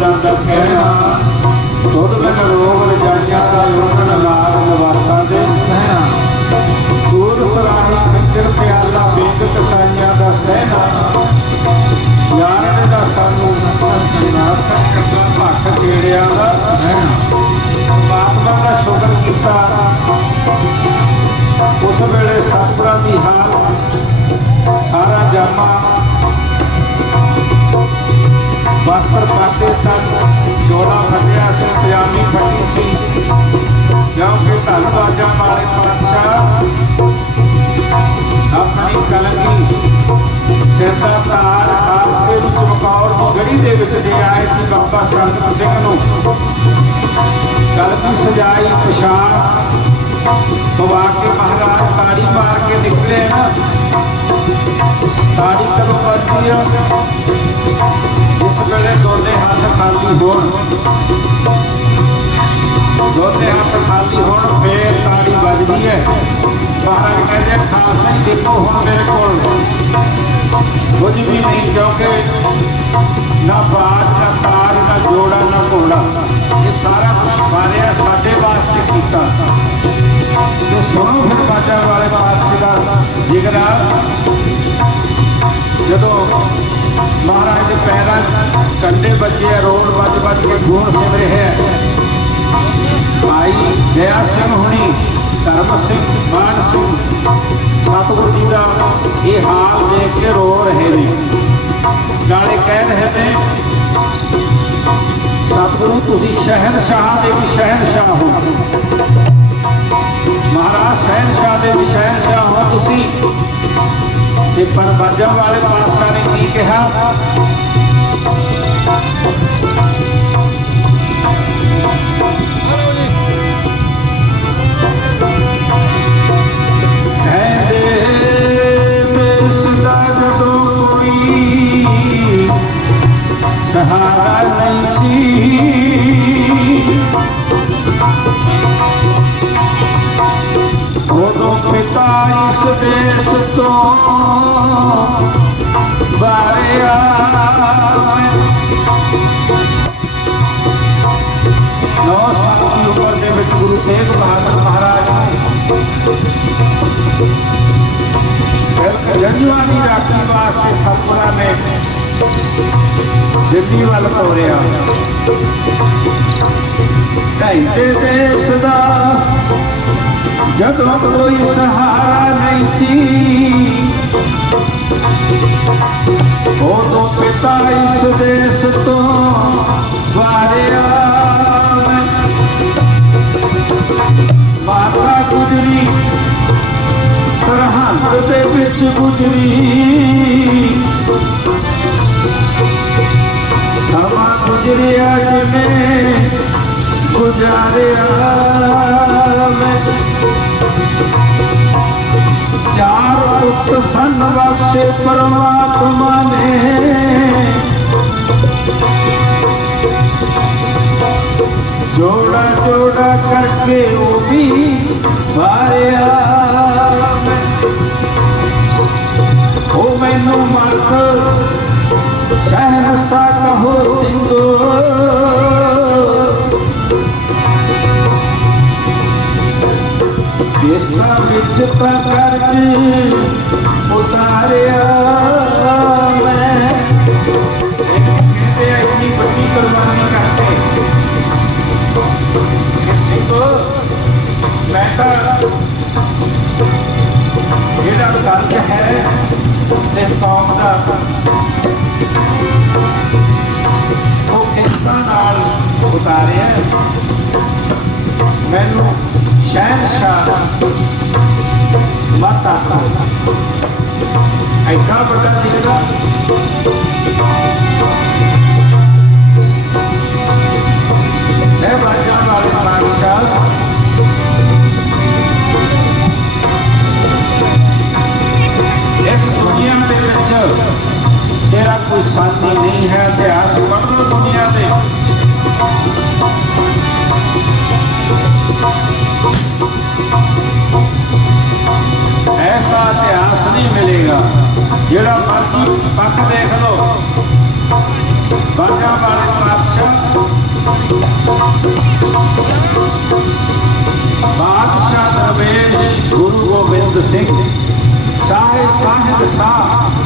ਜਾਂਦਾ ਕਹਿਣਾ ਦੁੱਧ ਬਿਨ ਰੋਗ ਰਜਾਈਆਂ ਦਾ ਲੋਕਨ ਲਾਗ ਨਿਵਾਸਾਂ ਦੇ। ਕਹਿਣਾ ਦੂਰ ਸਰਾਹੀ ਖੰਜਰ ਪਿਆਲਾ ਬੇਗ ਕਸਾਈਆਂ ਦਾ ਸਹਿਣਾ ਯਾਰ ਦਾ ਸਾਨੂੰ ਸੰਨਾਥ ਕਰਦਾ ਭੱਖ ਕੀੜਿਆਂ ਦਾ। ਕਹਿਣਾ ਪਰਮਾਤਮਾ ਦਾ ਸ਼ੁਕਰ ਕੀਤਾ। ਉਸ ਵੇਲੇ ਸਤਿਗੁਰਾਂ ਦੀ ਹਾਲ ਸਾਰਾ ਜਾਮਾ। ਵਸਤਰ ਪਾਤੇ ਸੀ ਪਜਾਮੀ ਫਟੀ ਸੀ ਕਿਉਂਕਿ ਧੰਨਵਾਜਾਂ ਵਾਲੇ ਪਾਤਸ਼ਾਹ ਆਪਣੀ ਕਲਗੀ ਸਿਰ ਦਾ ਤਾਰ ਆਪਸੇ ਨੂੰ ਚਮਕੌਰ ਦੀ ਗੜੀ ਦੇ ਵਿੱਚ ਦੇ ਆਏ ਸੀ ਬਾਬਾ ਸਰਦ ਸਿੰਘ ਨੂੰ ਕਲਗੀ ਸਜਾਈ ਪਛਾਣ ਪਵਾ ਕੇ ਮਹਾਰਾਜ ਤਾੜੀ ਮਾਰ ਕੇ ਨਿਕਲੇ ਨਾ ਤਾੜੀ ਕਦੋਂ ਵੱਜਦੀ ਆ ਇਸ ਵੇਲੇ ਦੋਨੇ ਹੱਥ ਖਾਲੀ ਹੋਣ જોતે હાથ ખાલી હોણ બે તાળી બાજવી હે મહારાજ કહે છે ખાસ નહીં દેતો હોણ મેરે કોણ कुछ भी नहीं, क्योंकि ना बात ना तार, ना जोड़ा, ना घोड़ा। ये सारा कुछ हमारे साढ़े वास्ते किया। तो सुनो फिर बाजा वाले वास्ते का जिगरा जो महाराज के पैर कंधे बचे रोड बच बच के गुण गोड़ रहे हैं। ਸਤਿਗੁਰੂ ਤੁਸੀਂ ਸ਼ਹਿਨਸ਼ਾਹ ਦੇ ਵੀ ਸ਼ਹਿਨਸ਼ਾਹ ਹੋ ਮਹਾਰਾਜ ਸ਼ਹਿਨਸ਼ਾਹ ਦੇ ਵੀ ਸ਼ਹਿਨਸ਼ਾਹ ਹੋ ਤੁਸੀਂ ਤੇ ਪਰ ਬਾਜਾਂ ਵਾਲੇ ਪਾਤਸ਼ਾਹ ਨੇ ਕੀ ਕਿਹਾ ਕਹਿੰਦੇ ਮਿਲਦਾ ਜਦੋਂ ਕੋਈ ਸਹਾਰਾ ਇਸ ਦੇਸ ਤੋਂ ਬਾਰਿਆ ਨੌ ਸਾਲ ਦੀ ਉਮਰ ਦੇ ਵਿੱਚ ਗੁਰੂ ਤੇਗ ਬਹਾਦਰ ਮਹਾਰਾਜ ਨੇ ਜੰਜਵਾਨੀ ਰਾਖੀ ਵਾਸਤੇ ਸਤਪੁਰਾ ਨੇ ਦਿੱਲੀ ਵੱਲ ਤੋਰਿਆ ਕਹਿੰਦੇ ਦੇਸ਼ ਦਾ ਜਦੋਂ ਕੋਈ ਸਹਾਰਾ ਨਹੀਂ ਸੀ। ਉਦੋਂ ਪਿਤਾ ਇਸ ਦੇਸ਼ ਤੋਂ ਵਾਰਿਆ ਮਾਤਾ ਗੁਜਰੀ, ਸਰਹੰਦ ਦੇ ਵਿੱਚ ਗੁਜਰੀ। ਸਮਾਂ ਗੁਜਰਿਆ ਜਿਵੇਂ ਗੁਜ਼ਾਰਿਆ। आप सन परमात्मा ने। जोड़ा जोड़ा करके वो भी ओ मैनू मत सहनसा कहो सिंधु। कृष्णा विच कर ਕਹਿੰਦੇ ਇੰਨੀ ਵੱਡੀ ਕੁਰਬਾਨੀ ਕਰਕੇ ਸਿੰਘੋ ਮੈਂ ਤਾਂ ਜਿਹੜਾ ਕਰਜ ਹੈ ਤੇ ਕੌਮ ਦਾ ਉਹ ਕਿਸਤਾ ਨਾਲ ਉਤਾਰਿਆ ਮੈਨੂੰ ਸ਼ਹਿਨਸ਼ਾਹ ਮਾਤਾ ਐਡਾ ਵੱਡਾ ਜਿਹੜਾ ਤੇਰਾ ਕੋਈ ਸਾਥੀ ਨਹੀਂ ਹੈ ਇਤਿਹਾਸ ਲਓ ਦੁਨੀਆ ਦੇ ਐਸਾ ਇਤਿਹਾਸ ਨਹੀਂ ਮਿਲੇਗਾ ਜਿਹੜਾ ਮਰਜ਼ੀ ਪੱਖ ਦੇਖ ਲਓ। ਬਾਗਾ ਵਾਲੇ ਪਾਤਸ਼ਾਹ। ਬਾਦਸ਼ਾਹ ਦਰਵੇਸ਼ ਗੁਰੂ ਗੋਬਿੰਦ ਸਿੰਘ। ਸਾਹਿਬ ਸਾਹਿਬ ਸਾਹ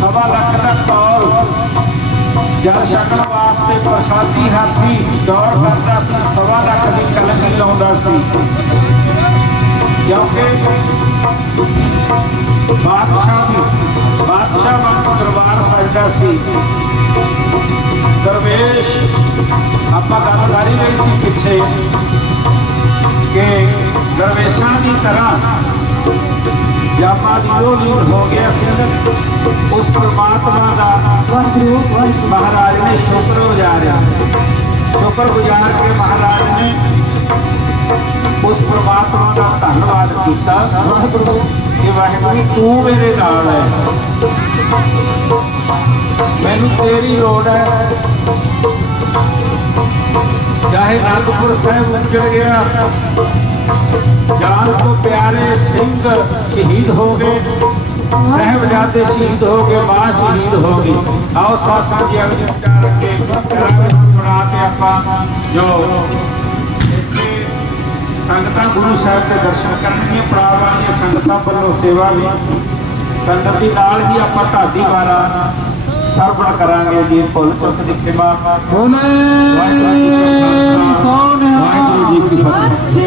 ਸਵਾ ਲੱਖ ਦਾ ਕੌਲ ਜਲ ਛਕਣ ਵਾਸਤੇ ਪ੍ਰਸਾਦੀ ਹਾਥੀ ਦੌੜ ਕਰਦਾ ਸੀ, ਸਵਾ ਲੱਖ ਦੀ ਕਲਗੀ ਲਾਉਂਦਾ ਸੀ। ਕਿਉਂਕਿ ਬਾਦਸ਼ਾਹ ਵੀ ਬਾਦਸ਼ਾਹ ਵਾਂਗ ਦਰਬਾਰ ਸਜਦਾ ਸੀ। ਦਰਵੇਸ਼, ਆਪਾਂ ਗੱਲ ਕਰ ਹੀ ਰਹੀ ਸੀ ਪਿੱਛੇ ਕਿ ਦਰਵੇਸ਼ਾਂ ਦੀ ਤਰ੍ਹਾਂ ਜਾਪਾ ਦੀ ਉਹ ਲੀਨ ਹੋ ਗਿਆ ਉਸ ਪ੍ਰਮਾਤਮਾ ਦਾ ਵਾਹਿਗੁਰੂ ਮਹਾਰਾਜ ਨੇ ਸ਼ੁਕਰ ਗੁਜ਼ਾਰਿਆ। ਸ਼ੁਕਰ ਗੁਜ਼ਾਰ ਕੇ ਮਹਾਰਾਜ ਨੇ ਉਸ ਪ੍ਰਮਾਤਮਾ ਦਾ ਧੰਨਵਾਦ ਕੀਤਾ ਕਿ ਵਾਹਿਗੁਰੂ ਤੂੰ ਮੇਰੇ ਨਾਲ ਹੈ। ਮੈਨੂੰ ਤੇਰੀ ਲੋੜ ਹੈ। ਚਾਹੇ ਅਨੰਦਪੁਰ ਸਾਹਿਬ ਉੱਜੜ ਗਿਆ ਜਾਨ ਤੋਂ ਪਿਆਰੇ ਸਿੰਘ ਸ਼ਹੀਦ ਹੋ ਗਏ ਸਹਿਬਜ਼ਾਦੇ ਸ਼ਹੀਦ ਹੋ ਗਏ ਮਾਂ ਸ਼ਹੀਦ ਹੋ ਗਈ ਆਓ ਸਾਸਾਂ ਜੀ ਅਗਲੇ ਵਿਚਾਰ ਅੱਗੇ ਕਰਾਂਗੇ ਸੁਣਾ ਕੇ ਆਪਾਂ ਜੋ ਇੱਥੇ ਸੰਗਤਾਂ ਗੁਰੂ ਸਾਹਿਬ ਦੇ ਦਰਸ਼ਨ ਕਰਨਗੀਆਂ ਪ੍ਰਾਵਾਂ ਦੀਆਂ ਸੰਗਤਾਂ ਵੱਲੋਂ ਸੇਵਾ ਵੀ ਸੰਗਤ ਦੀ ਨਾਲ ਹੀ ਆਪਾਂ ਢਾਡੀ ਵਾਰਾ ਸਰਵਣ ਕਰਾਂਗੇ ਜੀ ਭੁੱਲ ਚੁੱਕ ਦੀ ਖਿਮਾ ਬੋਲੇ ਵਾਹਿਗੁਰੂ ਜੀ ਕਾ ਖਾਲਸਾ ਸੋਨਿਹਾ ਵਾਹਿਗੁਰੂ ਜੀ ਕੀ ਫਤਿਹ